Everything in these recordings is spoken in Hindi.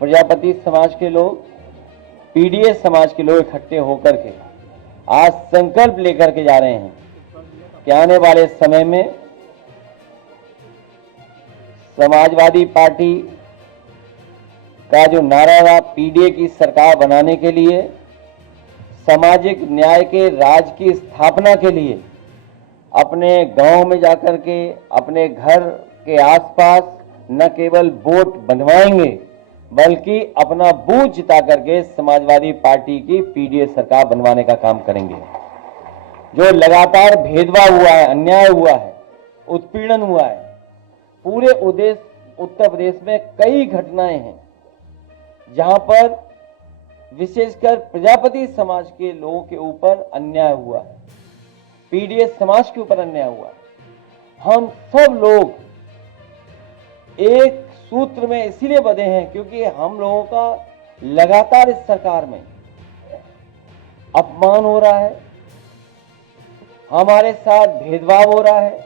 प्रजापति समाज के लोग, पीडीएस समाज के लोग इकट्ठे होकर के आज संकल्प लेकर के जा रहे हैं कि आने वाले समय में समाजवादी पार्टी का जो नारा था, पीडीए की सरकार बनाने के लिए, सामाजिक न्याय के राज की स्थापना के लिए अपने गांव में जाकर के, अपने घर के आसपास न केवल वोट बनवाएंगे बल्कि अपना बूथ जिता करके समाजवादी पार्टी की पीडीए सरकार बनवाने का काम करेंगे। जो लगातार भेदभाव हुआ है, अन्याय हुआ है, उत्पीड़न हुआ है, पूरे उत्तर प्रदेश में कई घटनाएं हैं जहां पर विशेषकर प्रजापति समाज के लोगों के ऊपर अन्याय हुआ है, पीडीएस समाज के ऊपर अन्याय हुआ है। हम सब लोग एक सूत्र में इसीलिए बंधे हैं क्योंकि हम लोगों का लगातार इस सरकार में अपमान हो रहा है, हमारे साथ भेदभाव हो रहा है,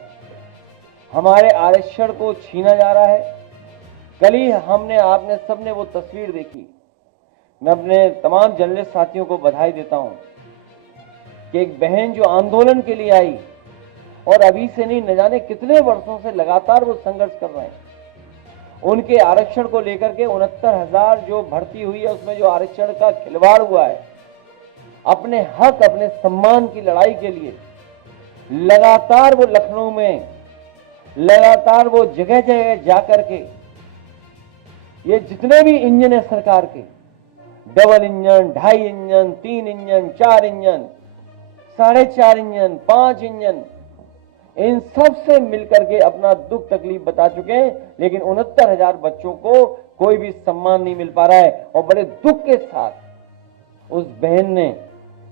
हमारे आरक्षण को छीना जा रहा है। कल ही आपने सबने वो तस्वीर देखी। मैं अपने तमाम जर्नलिस्ट साथियों को बधाई देता हूं कि एक बहन जो आंदोलन के लिए आई और अभी से नहीं, न जाने कितने वर्षों से लगातार वो संघर्ष कर रहे हैं, उनके आरक्षण को लेकर के 69,000 जो भर्ती हुई है उसमें जो आरक्षण का खिलवाड़ हुआ है, अपने हक, अपने सम्मान की लड़ाई के लिए लगातार वो लखनऊ में, लगातार वो जगह जगह जाकर के ये जितने भी इंजन है सरकार के, double engine, 2.5 engine, 3 engine, 4 engine, 4.5 engine, 5 engine, इन सब से मिलकर के अपना दुख तकलीफ बता चुके हैं, लेकिन 69,000 बच्चों को कोई भी सम्मान नहीं मिल पा रहा है। और बड़े दुख के साथ उस बहन ने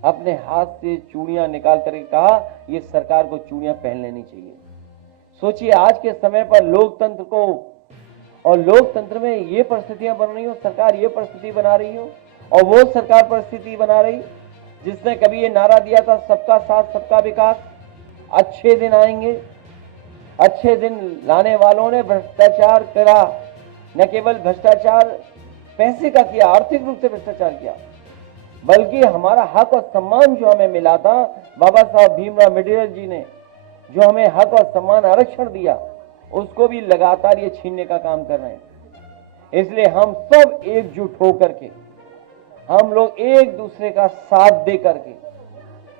अपने हाथ से चूड़ियां निकाल करके कहा, यह सरकार को चूड़ियां पहन लेनी चाहिए। सोचिए, आज के समय पर लोकतंत्र को और लोकतंत्र में ये परिस्थितियां बन रही हो, सरकार ये परिस्थिति बना रही हो, और वो सरकार परिस्थिति बना रही जिसने कभी ये नारा दिया था, सबका साथ सबका विकास। अच्छे दिन आएंगे, अच्छे दिन लाने वालों ने भ्रष्टाचार करा, न केवल भ्रष्टाचार पैसे का किया, आर्थिक रूप से भ्रष्टाचार किया, बल्कि हमारा हक और सम्मान जो हमें मिला था, बाबा साहब भीमराव अम्बेडकर जी ने जो हमें हक और सम्मान आरक्षण दिया, उसको भी लगातार ये छीनने का काम कर रहे हैं। इसलिए हम सब एकजुट होकर के, हम लोग एक दूसरे का साथ दे करके,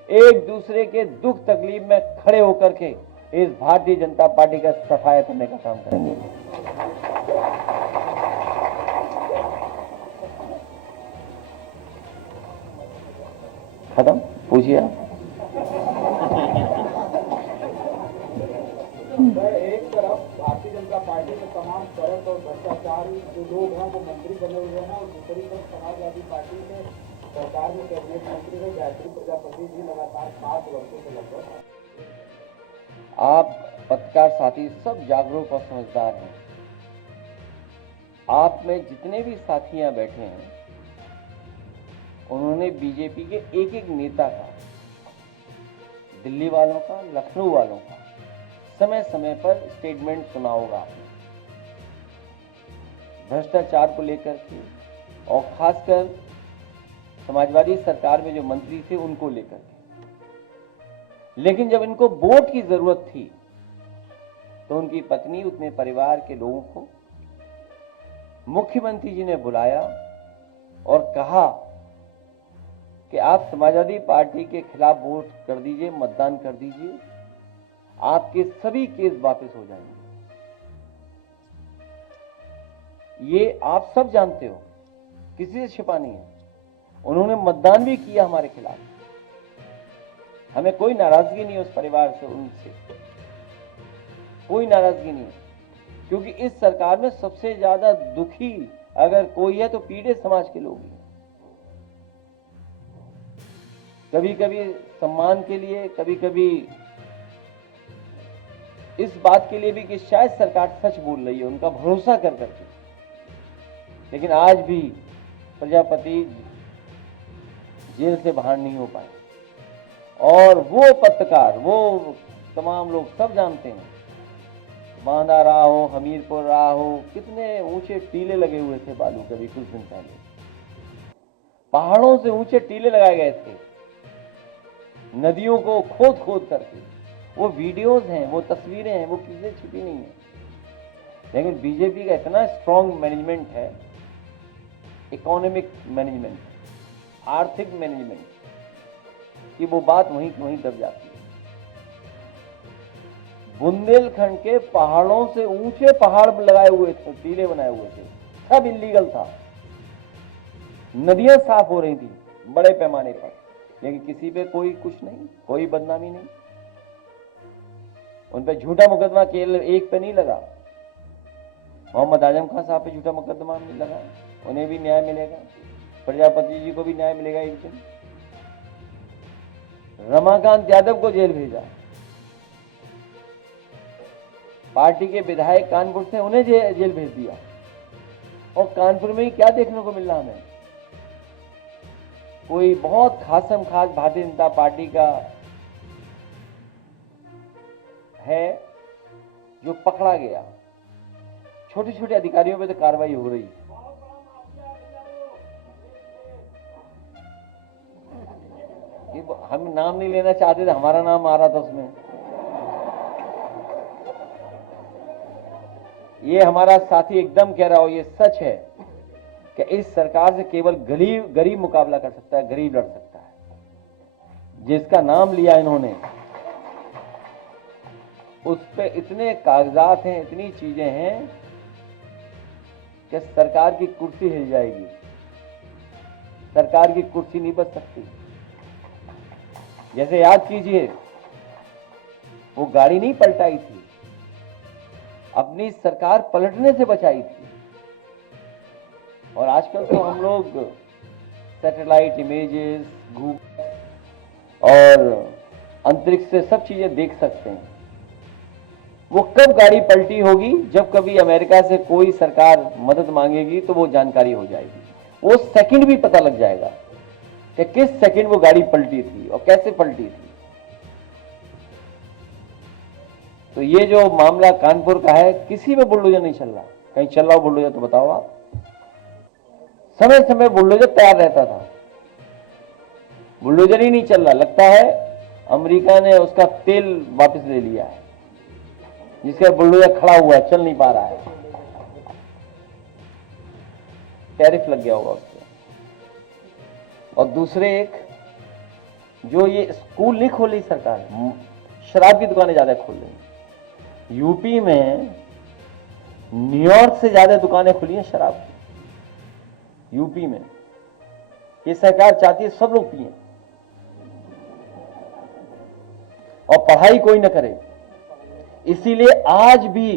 एक दूसरे के दुख तकलीफ में खड़े होकर के इस भारतीय जनता पार्टी का सफाया करने का काम करेंगे। खत्म, पूछिए आप। एक तरफ भारतीय जनता पार्टी के तमाम सड़क और भ्रष्टाचार जो लोग हैं वो मंत्री बने हुए हैं, और दूसरी तरफ समाजवादी पार्टी के सरकार में कैबिनेट मंत्री है गायत्री प्रजापति जी लगातार 7 वर्षों से लगभग। आप पत्रकार साथी सब जागरूक और समझदार हैं। आप में जितने भी साथी यहाँ बैठे हैं, उन्होंने बीजेपी के एक एक नेता का, दिल्ली वालों का, लखनऊ वालों का समय समय पर स्टेटमेंट सुना होगा आपने, भ्रष्टाचार को लेकर के, और खासकर समाजवादी सरकार में जो मंत्री थे उनको लेकर के। लेकिन जब इनको वोट की जरूरत थी तो उनकी पत्नी, उतने परिवार के लोगों को मुख्यमंत्री जी ने बुलाया और कहा कि आप समाजवादी पार्टी के खिलाफ वोट कर दीजिए, मतदान कर दीजिए, आपके सभी केस वापस हो जाएंगे। ये आप सब जानते हो, किसी से छिपा नहीं है। उन्होंने मतदान भी किया हमारे खिलाफ, हमें कोई नाराजगी नहीं है उस परिवार से, उनसे कोई नाराजगी नहीं है, क्योंकि इस सरकार में सबसे ज्यादा दुखी अगर कोई है तो पीड़ित समाज के लोग हैं। कभी कभी सम्मान के लिए, कभी कभी इस बात के लिए भी कि शायद सरकार सच बोल रही है, उनका भरोसा कर करके। लेकिन आज भी प्रजापति जेल से बाहर नहीं हो पाए, और वो पत्रकार, वो तमाम लोग सब जानते हैं बांदा रहा हो, हमीरपुर रहा हो, कितने ऊंचे टीले लगे हुए थे बालू के भी कुछ दिन पहले। पहाड़ों से ऊंचे टीले लगाए गए थे नदियों को खोद खोद करके। वो वीडियोस हैं, वो तस्वीरें हैं, वो किसी से छिपी नहीं है। लेकिन बीजेपी का इतना स्ट्रांग मैनेजमेंट है, इकोनॉमिक मैनेजमेंट, आर्थिक मैनेजमेंट, कि वो बात वहीं की वहीं दब जाती है। बुंदेलखंड के पहाड़ों से ऊंचे पहाड़ लगाए हुए थे, टीले बनाए हुए थे, सब इलीगल था। नदियां साफ हो रही थी बड़े पैमाने पर, लेकिन किसी पे कोई कुछ नहीं, कोई बदनामी नहीं। उन पे झूठा मुकदमा केवल एक पे नहीं लगा, मोहम्मद आजम खान साहब पे झूठा मुकदमा नहीं लगा, उन्हें भी न्याय मिलेगा, प्रजापति जी को भी न्याय मिलेगा एक दिन। रमाकांत यादव को जेल भेजा, पार्टी के विधायक कानपुर से, उन्हें जेल भेज दिया। और कानपुर में ही क्या देखने को मिल रहा हमें, कोई बहुत खासम खास भारतीय जनता पार्टी का है जो पकड़ा गया। छोटे छोटे अधिकारियों पे तो कार्रवाई हो रही है। हम नाम नहीं लेना चाहते थे, हमारा नाम आ रहा था उसमें। ये हमारा साथी एकदम कह रहा हो, ये सच है कि इस सरकार से केवल गरीब मुकाबला कर सकता है, गरीब लड़ सकता है। जिसका नाम लिया इन्होंने, उस पे इतने कागजात हैं, इतनी चीजें हैं कि सरकार की कुर्सी हिल जाएगी, सरकार की कुर्सी नहीं बच सकती। जैसे याद कीजिए, वो गाड़ी नहीं पलटाई थी, अपनी सरकार पलटने से बचाई थी। और आजकल तो हम लोग सैटेलाइट इमेजेस, गूगल और अंतरिक्ष से सब चीजें देख सकते हैं। वो कब गाड़ी पलटी होगी, जब कभी अमेरिका से कोई सरकार मदद मांगेगी तो वो जानकारी हो जाएगी। वो सेकंड भी पता लग जाएगा कि किस सेकंड वो गाड़ी पलटी थी और कैसे पलटी थी। तो ये जो मामला कानपुर का है, किसी में बुलडोजर नहीं चल रहा। कहीं चल रहा हो बुलडोजर तो बताओ आप। समय समय बुलडोजर तैयार रहता था, बुलडोजर ही नहीं चल रहा। लगता है अमेरिका ने उसका तेल वापस ले लिया है, जिसका बुलडोजर खड़ा हुआ है, चल नहीं पा रहा है। टैरिफ लग गया होगा उससे। और दूसरे एक, जो ये स्कूल नहीं खोल रही सरकार, शराब की दुकानें ज्यादा खोल रही। यूपी में न्यूयॉर्क से ज्यादा दुकानें खुली हैं शराब की। यूपी में ये सरकार चाहती है सब लोग पिए और पढ़ाई कोई न करे। इसीलिए आज भी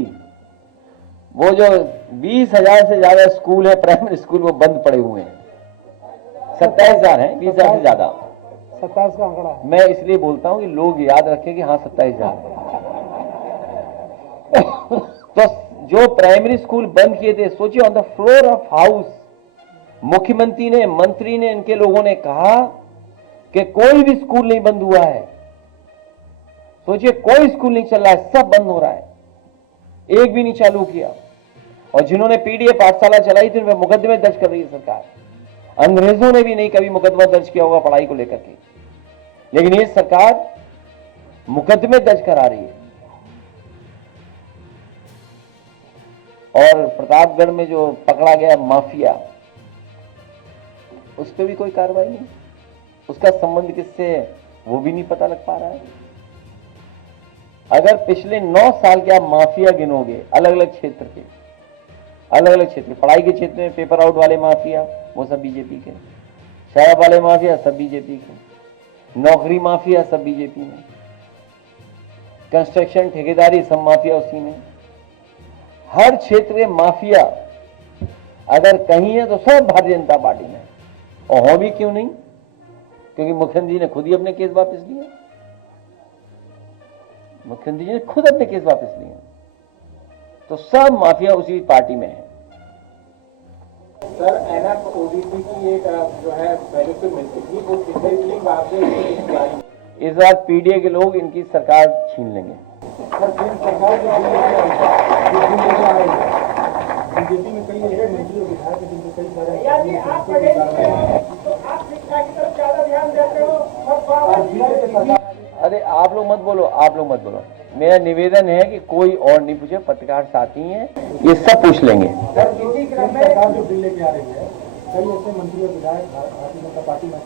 वो जो 20,000 से ज्यादा स्कूल है, प्राइमरी स्कूल, वो बंद पड़े हुए हैं। 27,000 है, 20,000 से ज्यादा। 27 का आंकड़ा है। मैं इसलिए बोलता हूं कि लोग याद रखें कि हाँ 27,000 है। तो जो प्राइमरी स्कूल बंद किए थे, सोचिए, on the floor of house मुख्यमंत्री ने, मंत्री ने, इनके लोगों ने कहा कि कोई भी स्कूल नहीं बंद हुआ है। सोचिए, कोई स्कूल नहीं चल रहा है, सब बंद हो रहा है, एक भी नहीं चालू किया। और जिन्होंने पीडीए पाठशाला चलाई थी, उनमें मुकदमे दर्ज कर रही है सरकार। अंग्रेजों ने भी नहीं कभी मुकदमा दर्ज किया होगा पढ़ाई को लेकर के, लेकिन ये सरकार मुकदमे दर्ज करा रही है। और प्रतापगढ़ में जो पकड़ा गया माफिया, उस पर भी कोई कार्रवाई नहीं। उसका संबंध किससे है वो भी नहीं पता लग पा रहा है। अगर पिछले 9 साल के आप माफिया गिनोगे, अलग अलग क्षेत्र के, अलग अलग क्षेत्र, पढ़ाई के क्षेत्र में पेपर आउट वाले माफिया वो सब बीजेपी के, शराब वाले माफिया सब बीजेपी के, नौकरी माफिया सब बीजेपी में, कंस्ट्रक्शन ठेकेदारी सब माफिया उसी में। हर क्षेत्र के माफिया अगर कहीं है तो सब भारतीय जनता पार्टी में। और हो भी क्यों नहीं, क्योंकि मुख्यमंत्री जी ने खुद ही अपने केस वापस लिए। मुख्यमंत्री जी ने खुद अपने केस वापस लिए, तो सब माफिया उसी पार्टी में है। सर, एनएफ ओबीसी की एक जो है बेनिफिट मिलती थी, वो कितने की बाद में इस बार पीडीए के लोग इनकी सरकार छीन लेंगे। बीजेपी में कई ऐसे मंत्री और विधायक हैं जिनके कई सारे अरे आप लोग मत बोलो, आप लोग मत बोलो। मेरा निवेदन है कि कोई और नहीं पूछे, पत्रकार साथी हैं, ये सब पूछ लेंगे। सरकार जो बिल लेके आ रही है, कई ऐसे मंत्री और विधायक भारतीय जनता पार्टी में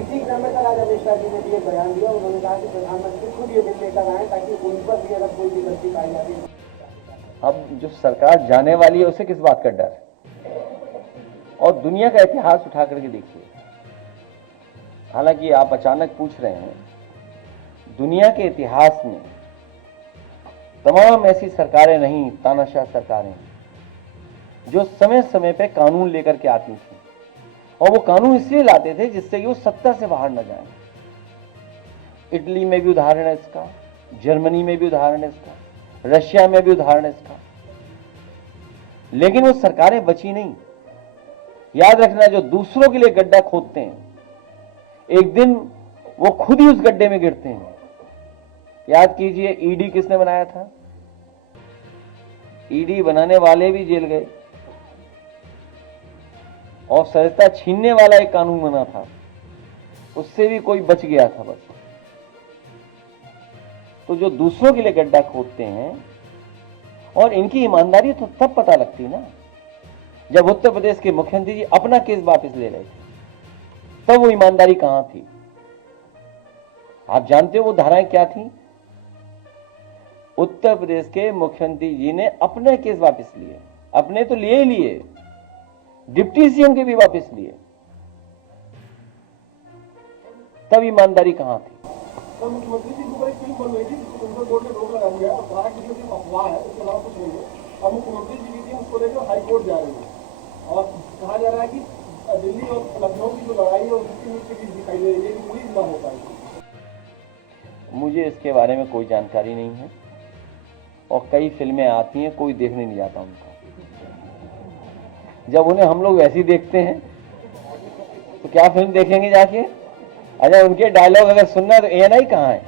इसी क्रम में कल आज अमित शाह जी ने भी एक बयान दिया। उन्होंने कहा कि प्रधानमंत्री खुद ये बिल लेकर आए ताकि उन पर भी अगर कोई भी गलती पाई जाती है। अब जो सरकार जाने वाली है उसे किस बात का डर? और दुनिया का इतिहास उठा करके देखिए। हालांकि आप अचानक पूछ रहे हैं, दुनिया के इतिहास में तमाम ऐसी सरकारें नहीं, तानाशाह सरकारें जो समय समय पे कानून लेकर के आती थी, और वो कानून इसलिए लाते थे जिससे कि वो सत्ता से बाहर न जाए। इटली में भी उदाहरण है इसका, जर्मनी में भी उदाहरण है इसका, रशिया में भी उदाहरण है इसका। लेकिन वो सरकारें बची नहीं। याद रखना, जो दूसरों के लिए गड्ढा खोदते हैं, एक दिन वो खुद ही उस गड्ढे में गिरते हैं। याद कीजिए, ईडी किसने बनाया था? ईडी बनाने वाले भी जेल गए, और सरिता छीनने वाला एक कानून बना था, उससे भी कोई बच गया था बस। तो जो दूसरों के लिए गड्ढा खोदते हैं, और इनकी ईमानदारी तो तब पता लगती ना जब उत्तर प्रदेश के मुख्यमंत्री जी अपना केस वापस ले रहे थे, तब वो ईमानदारी कहां थी? आप जानते हो वो धाराएं क्या थी? उत्तर प्रदेश के मुख्यमंत्री जी ने अपने केस वापस लिए, अपने तो लिए ही लिए, डिप्टी सीएम के भी वापस लिए, तब ईमानदारी कहां थी? मुख्यमंत्री जी को एक फिल्म बन रही थी, सुप्रीम कोर्ट ने रोक लगा दिया और कहा कि जो अफवाह है उसके अलावा कुछ नहीं है। अब मुख्यमंत्री जी की टीम उसको लेकर हाई कोर्ट जा रही है, और कहा जा रहा है कि दिल्ली और लखनऊ की जो लड़ाई है उसकी नीचे भी दिखाई दे रही है कि पुलिस ना हो पाएगी। मुझे इसके बारे में कोई जानकारी नहीं है, और कई फिल्में आती हैं, कोई देखने नहीं जाता उनको। जब उन्हें हम लोग वैसी देखते हैं तो क्या फिल्म देखेंगे जाके? अच्छा, उनके डायलॉग अगर सुनना है तो ANI कहाँ है?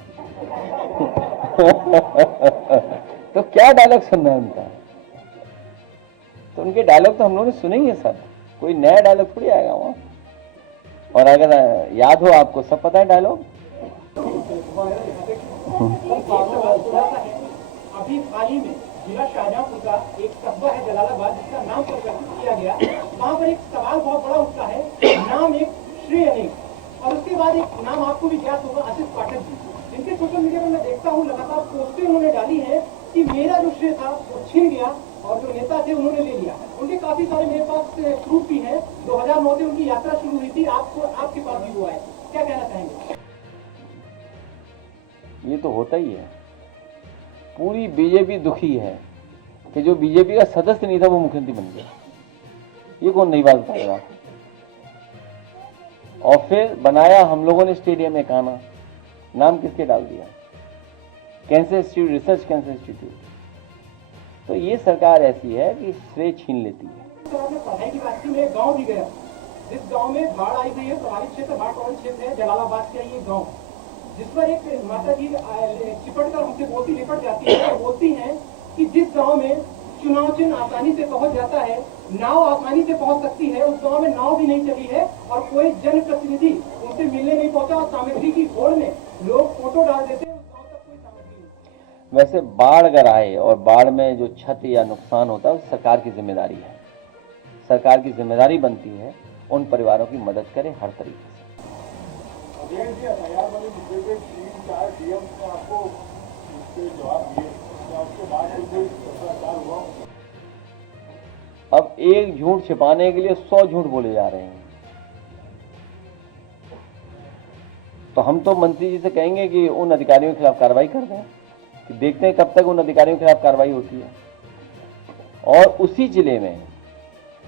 तो क्या डायलॉग सुनना है उनका? तो उनके डायलॉग तो हम लोगों ने सुने ही है सब, कोई नया डायलॉग थोड़ी आएगा वहां। और अगर याद हो आपको, सब पता है डायलॉग। अभी हाल ही में जिला शाहजहांपुर का एक कस्बा है जलालाबाद, जिसका नाम परिवर्तित किया गया। वहाँ पर एक सवाल बहुत बड़ा उठता है, नाम एक श्री अनेक, और उसके बाद एक नाम आपको भी ज्ञात होगा, आशीष पाठक जी, जिनके सोशल मीडिया पर मैं देखता हूँ लगातार पोस्टें उन्होंने डाली है कि मेरा जो श्रेय था वो छिन गया और जो नेता थे उन्होंने ले लिया। उनके काफी सारे मेरे पास प्रूफ भी है। 2009 से उनकी यात्रा शुरू हुई थी, आपके पास भी हुआ है, क्या कहना चाहेंगे? ये तो होता ही है। पूरी बीजेपी दुखी है कि जो बीजेपी का सदस्य नहीं था वो मुख्यमंत्री बन गया। ये कौन नई बात बताएगा? और फिर बनाया हम लोगों ने स्टेडियम में काना, नाम किसके डाल दिया? Cancer institute, research cancer institute. तो ये सरकार ऐसी है कि श्रेय छीन लेती है। पढ़ाई की बात की, मैं गाँव भी गया, जिस गाँव में बाढ़ आई गई है, प्रभावित क्षेत्र बाढ़ प्रभावित क्षेत्र है जलालाबाद का ये गाँव, जिस पर एक माता जी चिपट कर हमसे बोलती लिपट जाती है, बोलती हैं कि जिस गांव में चुनाव चिन्ह आसानी से पहुंच जाता है, नाव आसानी से पहुंच सकती है, उस गांव में नाव भी नहीं चली है और कोई जनप्रतिनिधि उनसे मिलने नहीं पहुंचा, और सामग्री की होड़ में लोग फोटो डाल देते हैं, उस गांव तक कोई सामग्री नहीं। वैसे बाढ़ अगर आए और बाढ़ में जो क्षति या नुकसान होता है, सरकार की जिम्मेदारी है। सरकार की जिम्मेदारी बनती है उन परिवारों की मदद करे हर तरीके से। अब एक झूठ छिपाने के लिए 100 झूठ बोले जा रहे हैं। तो हम तो मंत्री जी से कहेंगे कि उन अधिकारियों के खिलाफ कार्रवाई कर दें, कि देखते हैं कब तक उन अधिकारियों के खिलाफ कार्रवाई होती है। और उसी जिले में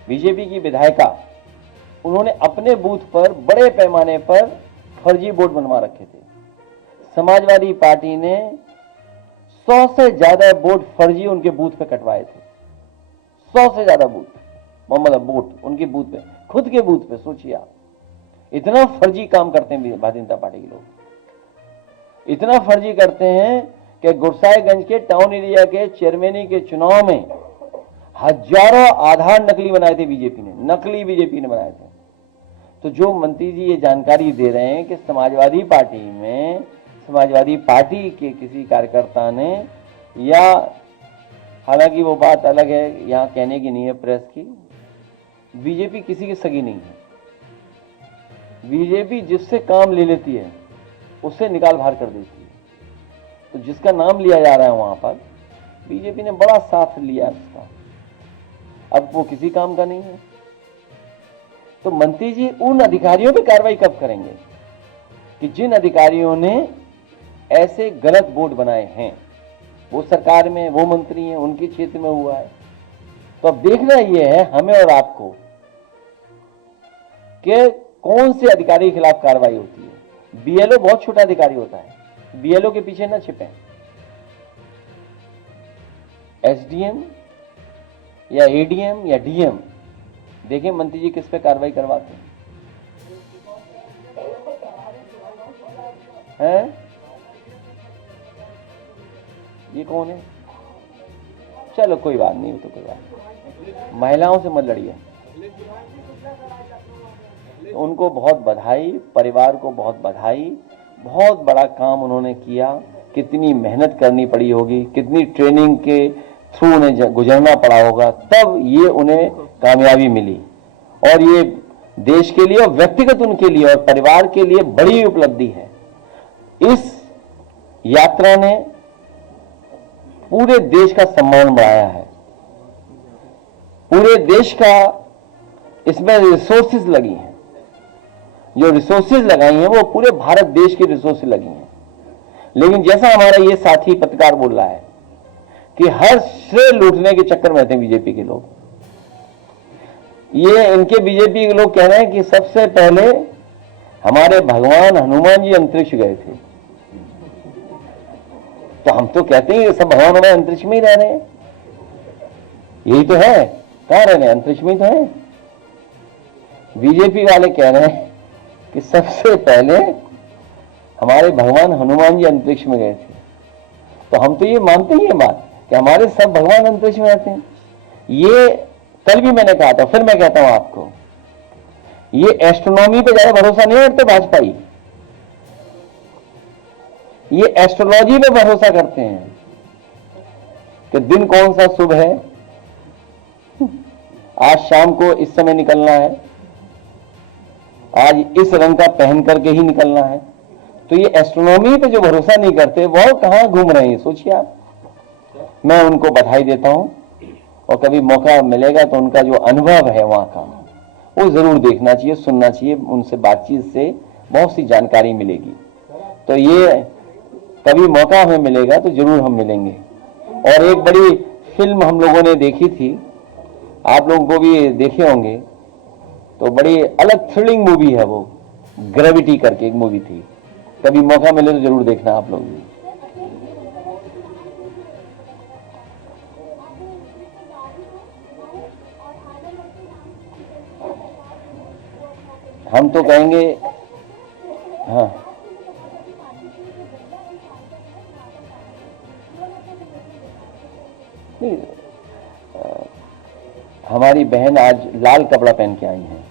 बीजेपी की विधायिका, उन्होंने अपने बूथ पर बड़े पैमाने पर फर्जी वोट बनवा रखे थे। समाजवादी पार्टी ने 100 से ज्यादा वोट फर्जी उनके बूथ पे कटवाए थे। 100 से ज्यादा बूथ, मतलब वोट उनके बूथ पे, खुद के बूथ पे। सोचिए आप, इतना फर्जी काम करते हैं भारतीय जनता पार्टी के लोग, इतना फर्जी करते हैं कि गुरसाईगंज के टाउन एरिया के चेयरमैनी के चुनाव में हजारों आधार नकली बनाए थे बीजेपी ने, नकली बीजेपी ने बनाए थे। तो जो मंत्री जी ये जानकारी दे रहे हैं कि समाजवादी पार्टी में, समाजवादी पार्टी के किसी कार्यकर्ता ने, या हालांकि वो बात अलग है, यहाँ कहने की नहीं है प्रेस की, बीजेपी किसी की सगी नहीं है। बीजेपी जिससे काम ले लेती है उससे निकाल बाहर कर देती है। तो जिसका नाम लिया जा रहा है वहां पर बीजेपी ने बड़ा साथ लिया उसका, अब वो किसी काम का नहीं है। तो मंत्री जी उन अधिकारियों पे कार्रवाई कब करेंगे कि जिन अधिकारियों ने ऐसे गलत बोर्ड बनाए हैं? वो सरकार में, वो मंत्री हैं, उनके क्षेत्र में हुआ है। तो अब देखना यह है हमें और आपको कि कौन से अधिकारी के खिलाफ कार्रवाई होती है। बीएलओ बहुत छोटा अधिकारी होता है, बीएलओ के पीछे ना छिपें। एसडीएम या एडीएम या डीएम, देखें मंत्री जी किस पे कार्रवाई करवाते हैं? ये कौन है? चलो कोई बात नहीं, तो कोई बात नहीं, महिलाओं से मत लड़िए। उनको बहुत बधाई, परिवार को बहुत बधाई, बहुत बड़ा काम उन्होंने किया। कितनी मेहनत करनी पड़ी होगी, कितनी ट्रेनिंग के थ्रू उन्हें गुजरना पड़ा होगा, तब ये उन्हें कामयाबी मिली। और ये देश के लिए और व्यक्तिगत उनके लिए और परिवार के लिए बड़ी उपलब्धि है। इस यात्रा ने पूरे देश का सम्मान बढ़ाया है, पूरे देश का इसमें रिसोर्सेज लगी हैं। जो रिसोर्सेज लगाई हैं वो पूरे भारत देश की रिसोर्सेज लगी हैं। लेकिन जैसा हमारा ये साथी पत्रकार बोल रहा है कि हर श्रेय लूटने के चक्कर में रहते हैं बीजेपी के लोग। ये इनके बीजेपी के लोग कह रहे हैं कि सबसे पहले हमारे भगवान हनुमान जी अंतरिक्ष गए थे। तो हम तो कहते हैं सब भगवान हमारे अंतरिक्ष में ही रह रहे हैं, यही तो है, कहां रह रहे हैं? अंतरिक्ष में ही तो है। बीजेपी वाले कह रहे हैं कि सबसे पहले हमारे भगवान हनुमान जी अंतरिक्ष में गए थे। तो हम तो ये मानते ही है बात कि हमारे सब भगवान अंतरिक्ष में रहते हैं। ये कल भी मैंने कहा था, फिर मैं कहता हूं आपको, ये एस्ट्रोनॉमी पे ज्यादा भरोसा नहीं करते भाजपाई, ये एस्ट्रोलॉजी पे भरोसा करते हैं कि दिन कौन सा शुभ है, आज शाम को इस समय निकलना है, आज इस रंग का पहन करके ही निकलना है। तो ये एस्ट्रोनॉमी पे जो भरोसा नहीं करते वो कहां घूम रहे हैं सोचिए आप। मैं उनको बधाई देता हूं और कभी मौका मिलेगा तो उनका जो अनुभव है वहां का वो जरूर देखना चाहिए, सुनना चाहिए। उनसे बातचीत से बहुत सी जानकारी मिलेगी। तो ये कभी मौका हमें मिलेगा तो जरूर हम मिलेंगे। और एक बड़ी फिल्म हम लोगों ने देखी थी, आप लोगों को भी देखे होंगे, तो बड़ी अलग थ्रिलिंग मूवी है वो, ग्रेविटी करके एक मूवी थी। कभी मौका मिले तो जरूर देखना आप लोग भी। हम तो कहेंगे हाँ, नहीं, हमारी बहन आज लाल कपड़ा पहन के आई हैं।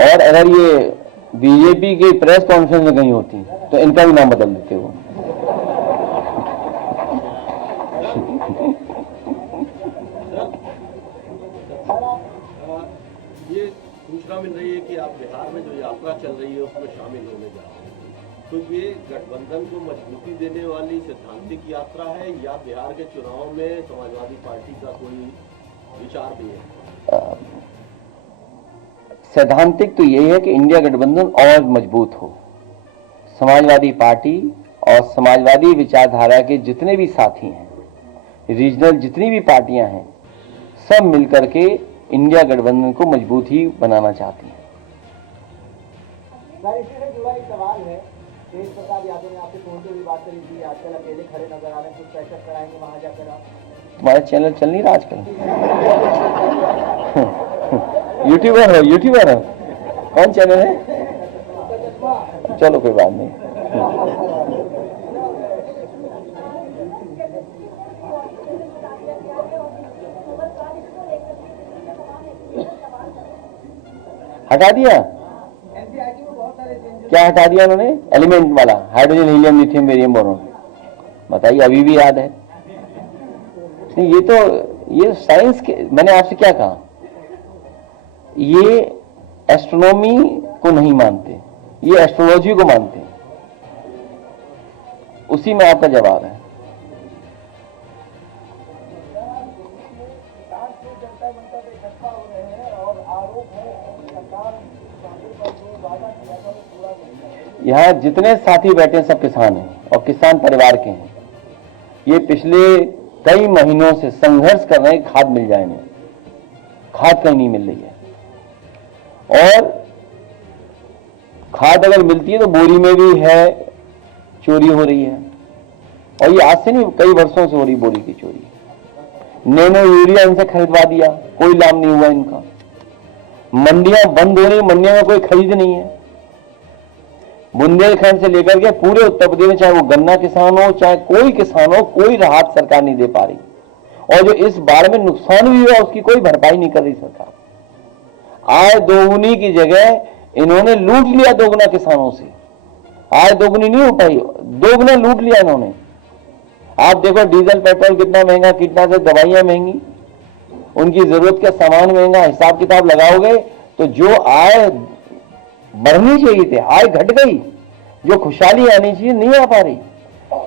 और अगर ये बीजेपी की प्रेस कॉन्फ्रेंस में गई होती तो इनका भी नाम बदल देते वो। ये सूचना मिल रही है कि आप बिहार में जो यात्रा चल रही है उसमें शामिल होने जा रहे हैं, तो ये गठबंधन को मजबूती देने वाली सैद्धांतिक यात्रा है या बिहार के चुनाव में समाजवादी पार्टी का कोई विचार भी है? सैद्धांतिक तो यही है कि इंडिया गठबंधन और मजबूत हो। समाजवादी पार्टी और समाजवादी विचारधारा के जितने भी साथी हैं, रीजनल जितनी भी पार्टियां हैं, सब मिलकर के इंडिया गठबंधन को मजबूत ही बनाना चाहती हैं। इसी से जुड़ा एक सवाल है, तेज प्रताप यादव ने आपसे फोन पे भी बात करी थी, आजकल अकेले खड़े नजर आ रहे हैं, कुछ पैसा कराएंगे वहां जाकर आप? तुम्हारा चैनल चल नहीं रहा आजकल? यूट्यूबर हो? कौन चैनल है? चलो कोई बात नहीं। हटा दिया। एनसीईआरटी में बहुत सारे चेंजेस। क्या हटा दिया उन्होंने? एलिमेंट वाला hydrogen, helium, lithium, barium, boron. बताइए, अभी भी याद है? नहीं, ये साइंस के, मैंने आपसे क्या कहा, ये एस्ट्रोनॉमी को नहीं मानते, ये एस्ट्रोलॉजी को मानते हैं। उसी में आपका जवाब है। जनता जनता पे इकट्ठा हो रहे हैं और आरोप है सरकार पर जो वादा किया था वो पूरा नहीं किया। यहाँ जितने साथी बैठे हैं सब किसान हैं और किसान परिवार के हैं। ये पिछले कई महीनों से संघर्ष कर रहे हैं, खाद मिल जाए इन्हें। खाद कहीं नहीं मिल रही है, और खाद अगर मिलती है तो बोरी में भी है, चोरी हो रही है। और ये आज से नहीं, कई वर्षों से हो रही बोरी की चोरी। नैनो यूरिया इनसे खरीदवा दिया, कोई लाभ नहीं हुआ इनका। मंडियां बंद हो रही, मंडियों में कोई खरीद नहीं है। बुंदेलखंड से लेकर के पूरे उत्तर प्रदेश में, चाहे वो गन्ना किसान हो, चाहे कोई किसान हो, कोई राहत सरकार नहीं दे पा रही। और जो इस बाढ़ में नुकसान भी हुआ उसकी कोई भरपाई नहीं कर रही सरकार। आय दोगुनी की जगह इन्होंने लूट लिया दोगुना किसानों से। आय दोगुनी नहीं हो पाई, दोगुना लूट लिया इन्होंने। आप देखो डीजल पेट्रोल कितना महंगा, कीटनाशक दवाइयां महंगी, उनकी जरूरत का सामान महंगा। हिसाब किताब लगाओगे तो जो आय बढ़नी चाहिए थी, आय घट गई। जो खुशहाली आनी चाहिए नहीं आ पा रही।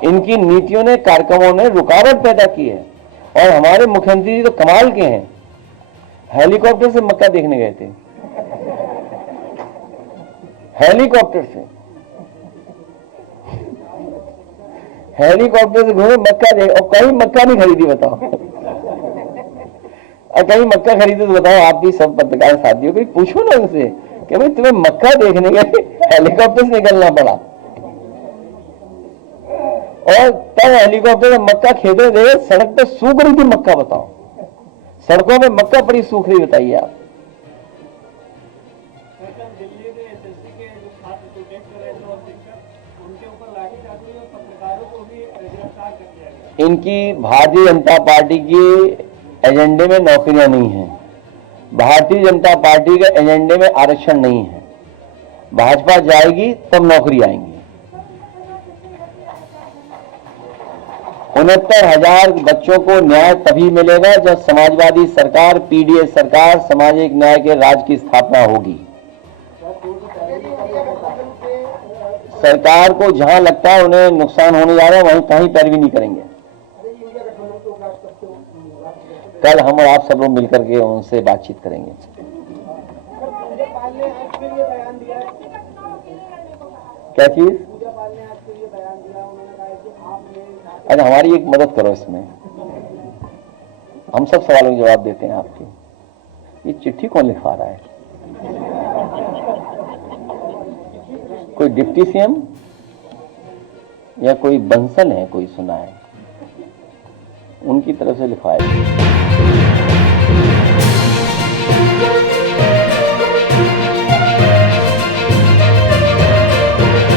इनकी नीतियों ने, कार्यक्रमों ने रुकावट पैदा की है। और हमारे मुख्यमंत्री जी तो कमाल के हैं, हेलीकॉप्टर से मक्का देखने गए थे। हेलीकॉप्टर से घूमे, मक्का देख, और कहीं मक्का नहीं खरीदी, बताओ। और कहीं मक्का खरीदे तो बताओ, आप भी सब पत्रकार साथियों को पूछो ना उनसे कि भाई तुम्हें मक्का देखने गए, हेलीकॉप्टर से निकलना पड़ा। और तब हेलीकॉप्टर में मक्का खेते थे, सड़क पे सूख रही थी मक्का, बताओ। सड़कों में मक्का पड़ी सूख रही, बताइए आप। दिल्ली में एसएससी के जो छात्र प्रोटेस्ट कर रहे थे और दिक्कत, उनके ऊपर लाठीचार्ज हुई और पत्रकारों को भी गिरफ्तार कर लिया गया। इनकी भारतीय जनता पार्टी के एजेंडे में नौकरियां नहीं है। भारतीय जनता पार्टी के एजेंडे में आरक्षण नहीं है। भाजपा जाएगी तब नौकरी आएंगी। 69,000 बच्चों को न्याय तभी मिलेगा जब समाजवादी सरकार, पीडीए सरकार, सामाजिक न्याय के राज की स्थापना होगी। सरकार को जहां लगता है उन्हें नुकसान होने जा रहा है, वहीं कहीं पैरवी नहीं करेंगे। कल हम और आप सब लोग मिलकर के उनसे बातचीत करेंगे। क्या चीज? अरे हमारी एक मदद करो इसमें, हम सब सवालों के जवाब देते हैं आपके। ये चिट्ठी कौन लिखवा रहा है? कोई डिप्टी सीएम या कोई बंसल है, कोई सुना है, उनकी तरफ से लिखवाया।